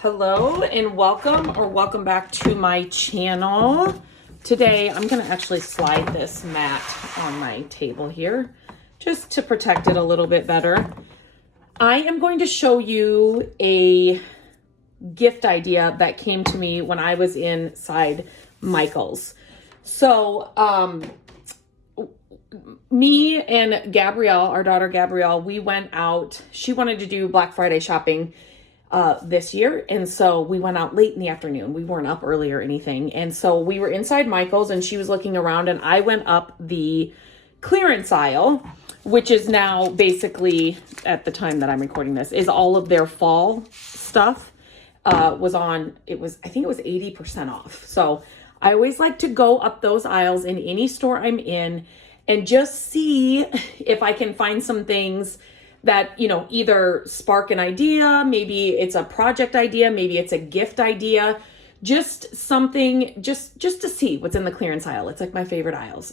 Hello and welcome back to my channel. Today I'm going to actually slide this mat on my table here just to protect it a little bit better. I am going to show you a gift idea that came to me when I was inside Michael's. So me and Gabrielle, our daughter Gabrielle, we went out. She wanted to do Black Friday shopping this year. And so we went out late in the afternoon. We weren't up early or anything. And so we were inside Michael's and she was looking around and I went up the clearance aisle, which is now basically, at the time that I'm recording this, is all of their fall stuff I think it was 80% off. So I always like to go up those aisles in any store I'm in and just see if I can find some things that, either spark an idea, maybe it's a project idea, maybe it's a gift idea, just something, just to see what's in the clearance aisle. It's like my favorite aisles.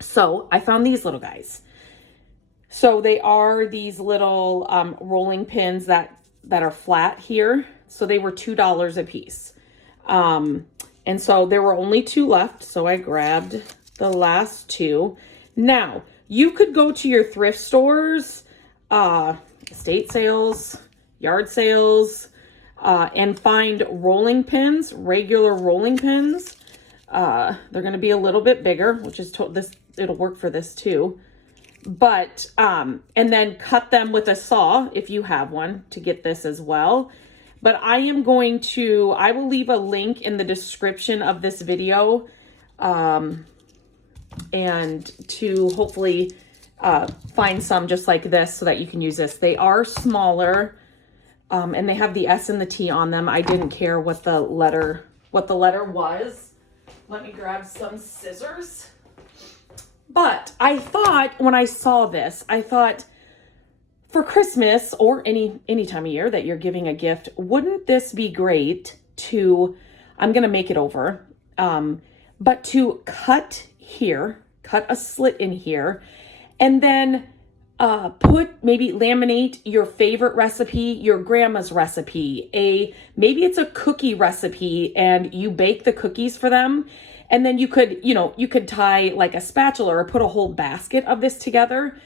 So I found these little guys. So they are these little rolling pins that are flat here. So they were $2 a piece. And so there were only 2 left. So I grabbed the last 2. Now, you could go to your thrift stores, estate sales, yard sales, and find rolling pins, regular rolling pins. They're going to be a little bit bigger, which is it'll work for this too. But, and then cut them with a saw if you have one to get this as well. But I will leave a link in the description of this video, and to hopefully find some just like this so that you can use this. They are smaller, and they have the S and the T on them. I didn't care what the letter was. Let me grab some scissors. But I thought when I saw this, for Christmas or any time of year that you're giving a gift, wouldn't this be great I'm going to make it over, but to cut a slit in here, and then laminate your favorite recipe, your grandma's recipe, maybe it's a cookie recipe and you bake the cookies for them. And then you could tie like a spatula or put a whole basket of this together,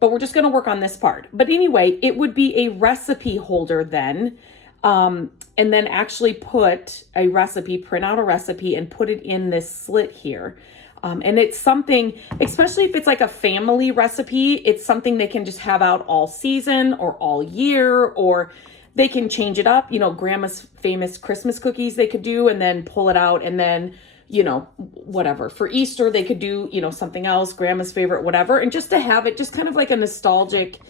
but we're just going to work on this part. But anyway, it would be a recipe holder then, and then actually print out a recipe and put it in this slit here. And it's something, especially if it's like a family recipe, it's something they can just have out all season or all year, or they can change it up. Grandma's famous Christmas cookies they could do and then pull it out, and then, whatever. For Easter, they could do, something else, grandma's favorite, whatever. And just to have it just kind of like a nostalgic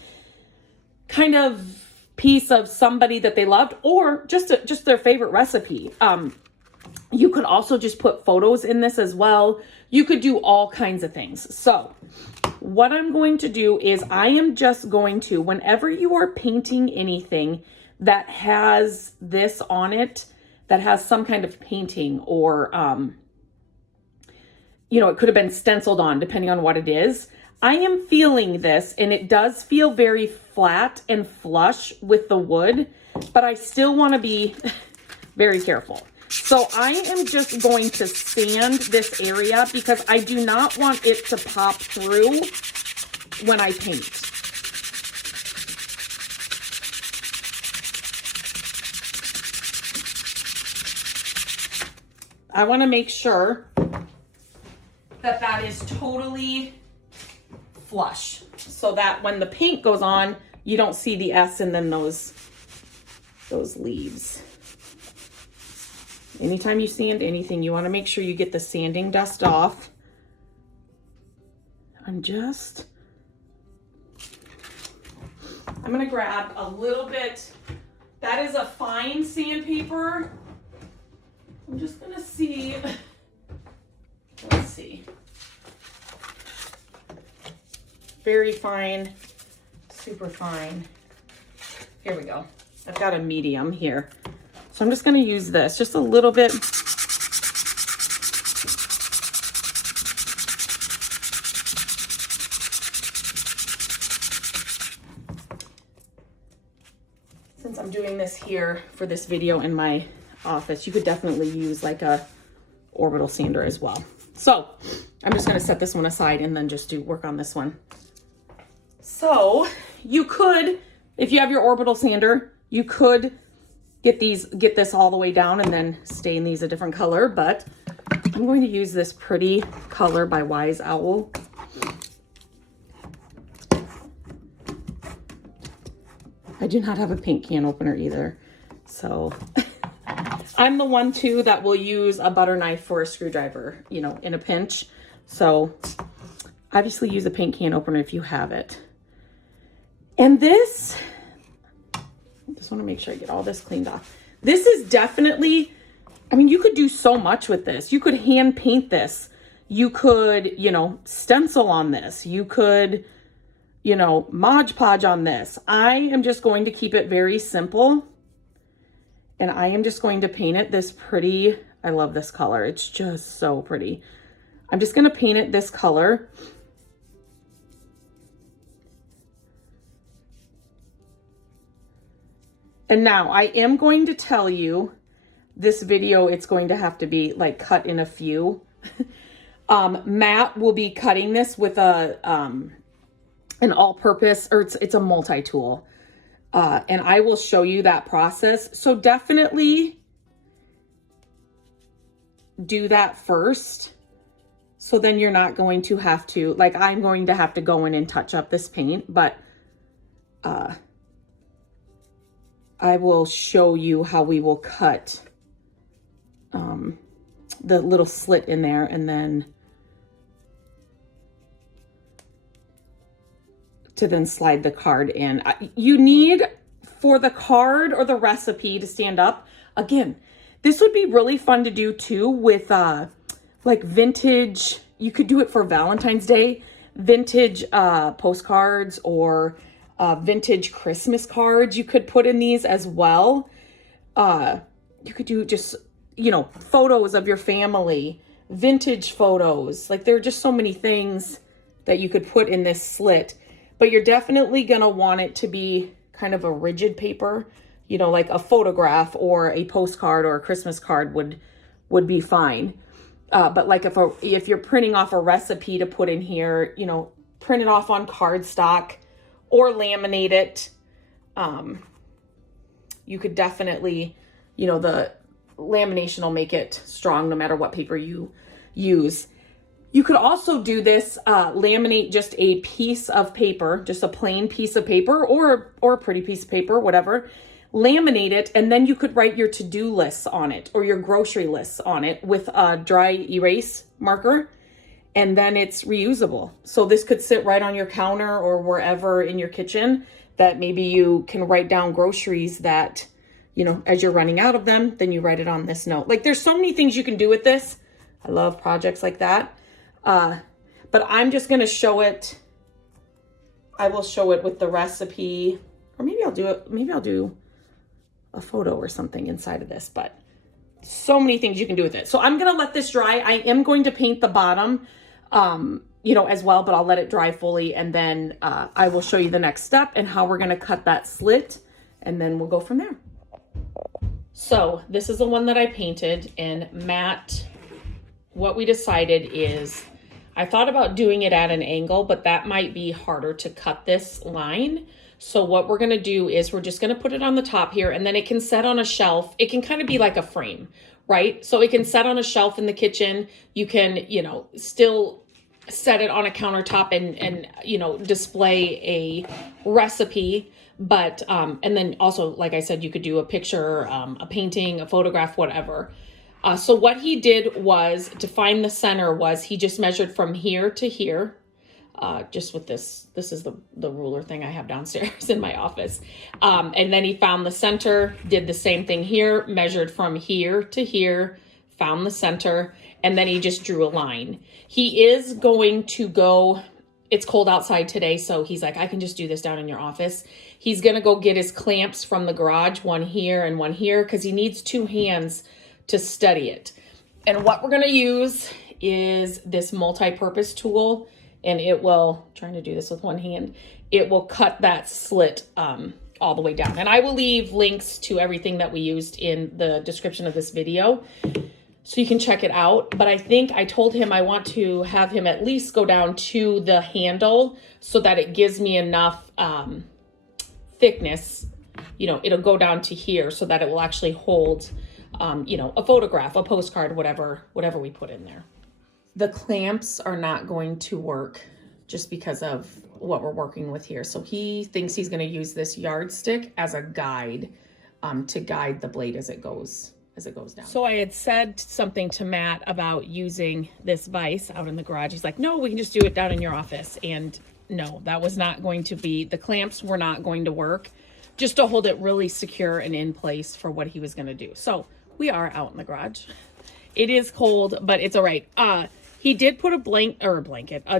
kind of piece of somebody that they loved, or just their favorite recipe. You could also just put photos in this as well. You could do all kinds of things. So what I'm going to do is I am just going to, whenever you are painting anything that has this on it, that has some kind of painting, or, it could have been stenciled on, depending on what it is. I am feeling this, and it does feel very flat and flush with the wood, but I still want to be very careful. So I am just going to sand this area because I do not want it to pop through when I paint. I want to make sure that is totally flush so that when the paint goes on, you don't see the S and then those leaves. Anytime you sand anything, you want to make sure you get the sanding dust off. I'm going to grab a little bit. That is a fine sandpaper. I'm just going to see. Let's see. Very fine, super fine. Here we go. I've got a medium here. So I'm just going to use this just a little bit. Since I'm I'm doing this here for this video in my office. You could definitely use like a orbital sander as well. So I'm just going to set this one aside and then just work on this one. So you could, if you have your orbital sander, you could get this all the way down and then stain these a different color, but I'm going to use this pretty color by Wise Owl. I do not have a paint can opener either. So I'm the one too that will use a butter knife for a screwdriver, you know, in a pinch. So obviously use a paint can opener if you have it. And this, I just want to make sure I get all this cleaned off. This is definitely, I mean, you could do so much with this. You could hand paint this. You could, you know, stencil on this. You could, you know, Mod Podge on this. I am just going to keep it very simple. And I am just going to paint it this pretty, I love this color. It's just so pretty. I'm just going to paint it this color. And now I am going to tell you this video, it's going to have to be like cut in a few. Matt will be cutting this with an all-purpose, or it's a multi-tool. And I will show you that process. So definitely do that first. So then you're not going to have to, like I'm going to have to go in and touch up this paint, but I will show you how we will cut the little slit in there and then to then slide the card in. You need, for the card or the recipe to stand up, again, this would be really fun to do too with like vintage, you could do it for Valentine's Day, vintage postcards or vintage Christmas cards. You could put in these as well. You could do just, you know, photos of your family, vintage photos. Like there are just so many things that you could put in this slit, but you're definitely going to want it to be kind of a rigid paper, you know, like a photograph or a postcard or a Christmas card would be fine. But like if you're printing off a recipe to put in here, you know, print it off on cardstock or laminate it. You could definitely, you know, the lamination will make it strong no matter what paper you use. You could also do this, laminate just a piece of paper, just a plain piece of paper or a pretty piece of paper, whatever. Laminate it, and then you could write your to-do lists on it or your grocery lists on it with a dry erase marker, and then it's reusable. So this could sit right on your counter or wherever in your kitchen that maybe you can write down groceries that, you know, as you're running out of them, then you write it on this note. Like there's so many things you can do with this. I love projects like that. But I'm just going to show it. I will show it with the recipe, or maybe I'll do it. Maybe I'll do a photo or something inside of this, but so many things you can do with it. So I'm going to let this dry. I am going to paint the bottom, you know, as well, but I'll let it dry fully. And then, I will show you the next step and how we're going to cut that slit, and then we'll go from there. So this is the one that I painted, and Matt, what we decided is I thought about doing it at an angle, but that might be harder to cut this line. So what we're going to do is we're just going to put it on the top here, and then it can set on a shelf. It can kind of be like a frame, right? So it can set on a shelf in the kitchen. You can, you know, still set it on a countertop and you know, display a recipe. But, and then also, like I said, you could do a picture, a painting, a photograph, whatever. So what he did was, to find the center, was he just measured from here to here, just with this is the ruler thing I have downstairs in my office. And then he found the center, did the same thing here, measured from here to here, found the center, and then he just drew a line. He is going to go, it's cold outside today, so he's like, I can just do this down in your office. He's going to go get his clamps from the garage, one here and one here, because he needs two hands to study it. And what we're going to use is this multi-purpose tool, and it will, trying to do this with one hand, it will cut that slit all the way down. And I will leave links to everything that we used in the description of this video, so you can check it out. But I think I told him I want to have him at least go down to the handle so that it gives me enough thickness. You know, it'll go down to here so that it will actually hold, you know, a photograph, a postcard, whatever we put in there. The clamps are not going to work just because of what we're working with here. So he thinks he's going to use this yardstick as a guide to guide the blade as it goes down. So I had said something to Matt about using this vise out in the garage. He's like, no, we can just do it down in your office. And no, that was not going to be, the clamps were not going to work just to hold it really secure and in place for what he was going to do. So we are out in the garage. It is cold, but it's all right. He did put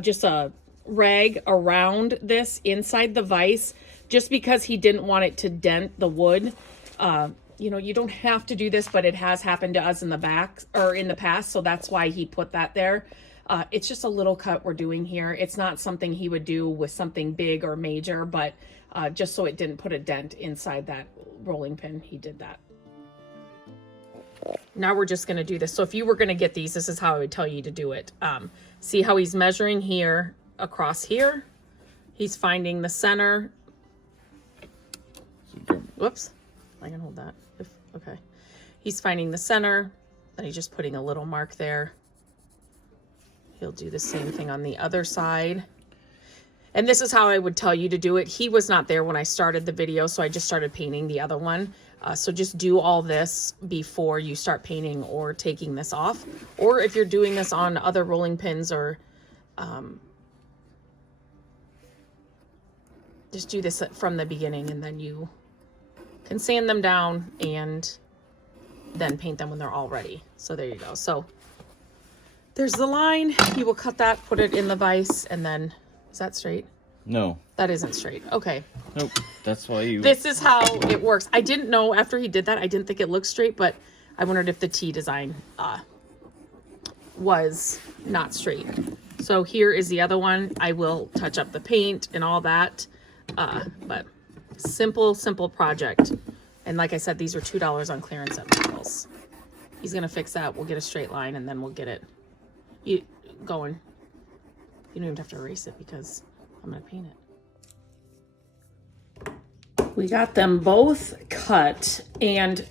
just a rag around this inside the vise, just because he didn't want it to dent the wood. You know, you don't have to do this, but it has happened to us in the past. So that's why he put that there. It's just a little cut we're doing here. It's not something he would do with something big or major, but just so it didn't put a dent inside that rolling pin, he did that. Now we're just going to do this. So if you were going to get these, this is how I would tell you to do it. See how he's measuring here across here? He's finding the center. Whoops. I can hold that. Okay. He's finding the center. Then he's just putting a little mark there. He'll do the same thing on the other side. And this is how I would tell you to do it. He was not there when I started the video, so I just started painting the other one. So just do all this before you start painting or taking this off. Or if you're doing this on other rolling pins, or just do this from the beginning, and then you can sand them down and then paint them when they're all ready. So there you go. So there's the line. You will cut that, put it in the vise, and then, is that straight? No. That isn't straight. Okay. Nope. That's why you... This is how it works. I didn't know after he did that. I didn't think it looked straight, but I wondered if the T design was not straight. So here is the other one. I will touch up the paint and all that. But simple project. And like I said, these are $2 on clearance at Michael's. He's going to fix that. We'll get a straight line, and then we'll get it going. You don't even have to erase it because I'm going to paint it. We got them both cut, and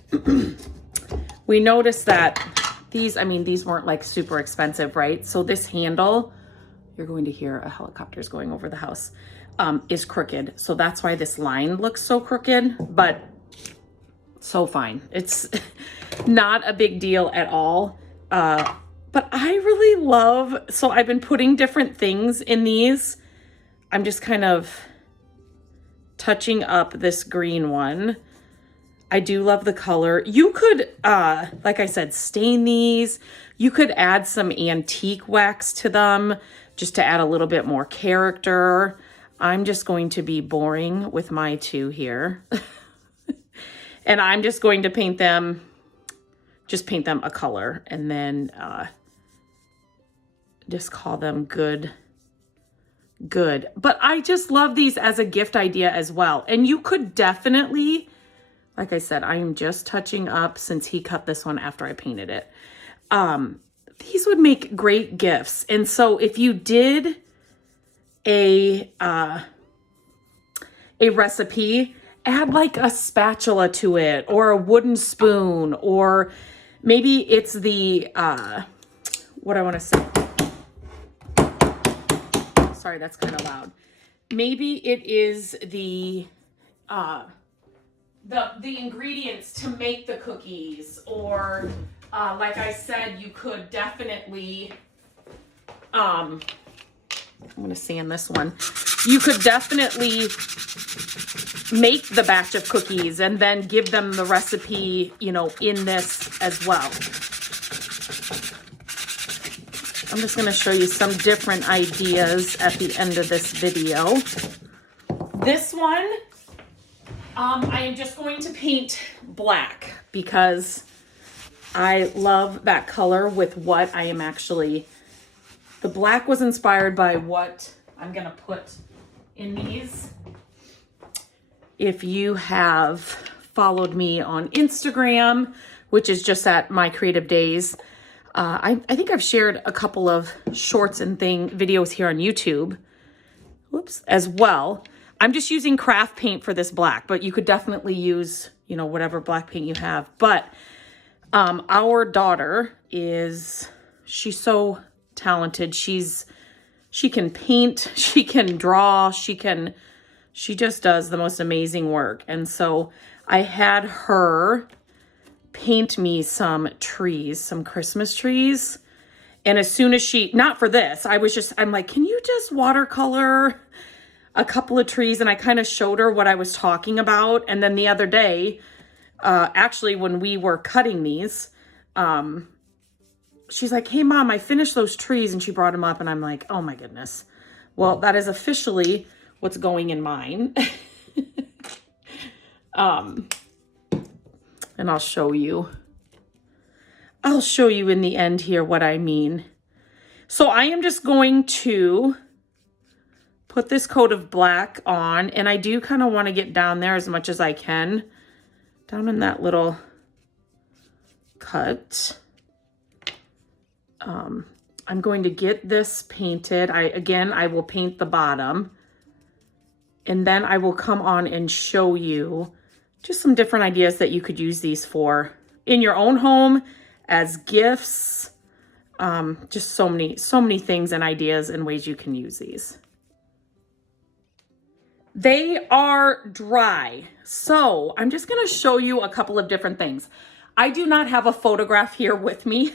we noticed that these weren't like super expensive, right? So this handle, you're going to hear a helicopter's going over the house, is crooked. So that's why this line looks so crooked, but so fine. It's not a big deal at all. But I really love, so I've been putting different things in these. I'm just kind of touching up this green one. I do love the color. You could, like I said, stain these. You could add some antique wax to them just to add a little bit more character. I'm just going to be boring with my two here. And I'm just going to paint them a color, and then just call them good. But I just love these as a gift idea as well. And you could definitely, like I said, I am just touching up since he cut this one after I painted it. These would make great gifts. And so if you did a recipe, add like a spatula to it, or a wooden spoon, or maybe it's the, what I want to say. Sorry, that's kind of loud. Maybe it is the ingredients to make the cookies, or like I said, you could definitely, I'm going to sand this one. You could definitely make the batch of cookies and then give them the recipe, you know, in this as well. I'm just going to show you some different ideas at the end of this video. This one, I am just going to paint black because I love that color with what I am actually... The black was inspired by what I'm going to put in these. if you have followed me on Instagram, which is just at My Creative Days, I think I've shared a couple of shorts and videos here on YouTube, as well. I'm just using craft paint for this black, but you could definitely use, whatever black paint you have. But our daughter she's so talented. She can paint, she can draw, she just does the most amazing work. And so I had her paint me some trees, some Christmas trees. And as soon as not for this, I'm like, can you just watercolor a couple of trees? And I kind of showed her what I was talking about. And then the other day, actually, when we were cutting these, she's like, hey mom, I finished those trees, and she brought them up, and I'm like, oh my goodness. Well, that is officially what's going in mine. And I'll show you in the end here what I mean. So I am just going to put this coat of black on, and I do kind of want to get down there as much as I can, down in that little cut. I'm going to get this painted. I will paint the bottom, and then I will come on and show you just some different ideas that you could use these for in your own home as gifts. Just so many things and ideas and ways you can use these. They are dry. So I'm just going to show you a couple of different things. I do not have a photograph here with me,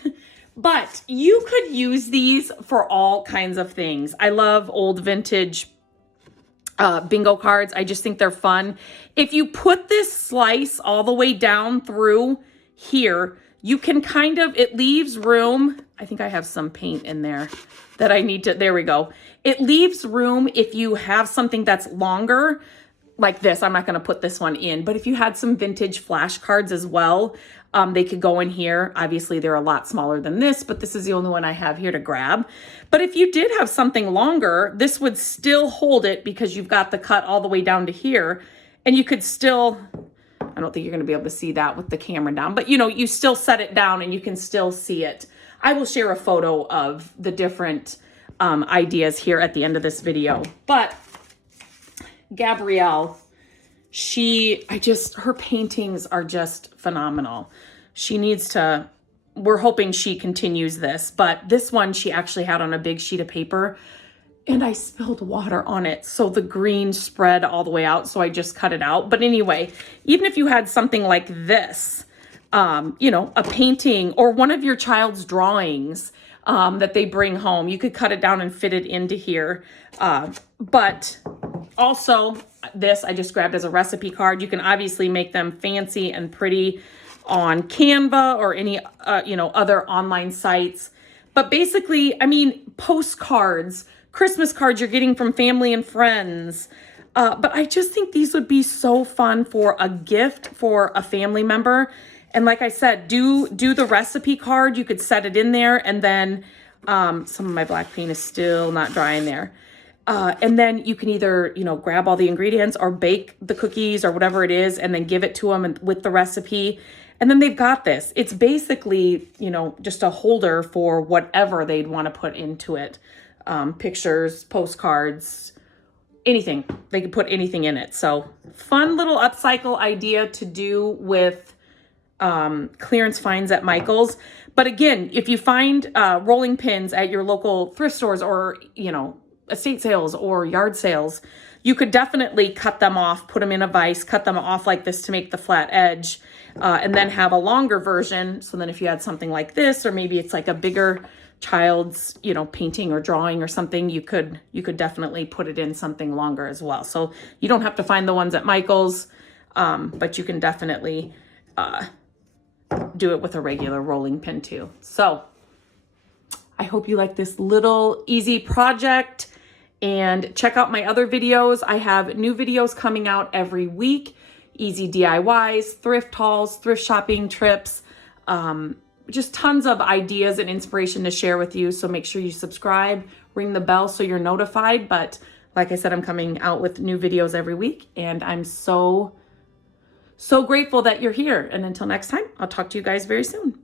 but you could use these for all kinds of things. I love old vintage bingo cards. I just think they're fun. If you put this slice all the way down through here, you can it leaves room. I think I have some paint in there that I need to, there we go. It leaves room if you have something that's longer like this. I'm not going to put this one in, but if you had some vintage flashcards as well, they could go in here. Obviously, they're a lot smaller than this, but this is the only one I have here to grab. But if you did have something longer, this would still hold it because you've got the cut all the way down to here. And you could still, I don't think you're going to be able to see that with the camera down, but you still set it down and you can still see it. I will share a photo of the different ideas here at the end of this video. But Gabrielle, her paintings are just phenomenal. We're hoping she continues this, but this one she actually had on a big sheet of paper, and I spilled water on it. So the green spread all the way out. So I just cut it out. But anyway, even if you had something like this, a painting or one of your child's drawings that they bring home, you could cut it down and fit it into here. But also this I just grabbed as a recipe card. You can obviously make them fancy and pretty on Canva or any, other online sites. But basically, postcards, Christmas cards you're getting from family and friends. But I just think these would be so fun for a gift for a family member. And like I said, do the recipe card. You could set it in there, and then some of my black paint is still not dry in there. And then you can either, grab all the ingredients or bake the cookies or whatever it is, and then give it to them with the recipe. And then they've got this. It's basically, just a holder for whatever they'd want to put into it. Pictures, postcards, anything. They could put anything in it. So fun little upcycle idea to do with clearance finds at Michael's. But again, if you find rolling pins at your local thrift stores or, estate sales or yard sales, you could definitely cut them off, put them in a vise, cut them off like this to make the flat edge, and then have a longer version. So then if you had something like this, or maybe it's like a bigger child's, painting or drawing or something, you could definitely put it in something longer as well. So you don't have to find the ones at Michael's, but you can definitely do it with a regular rolling pin too. So I hope you like this little easy project, and check out my other videos. I have new videos coming out every week. Easy DIYs, thrift hauls, thrift shopping trips, just tons of ideas and inspiration to share with you. So make sure you subscribe, ring the bell so you're notified. But Like I said, I'm coming out with new videos every week, and I'm so grateful that you're here. And until next time, I'll talk to you guys very soon.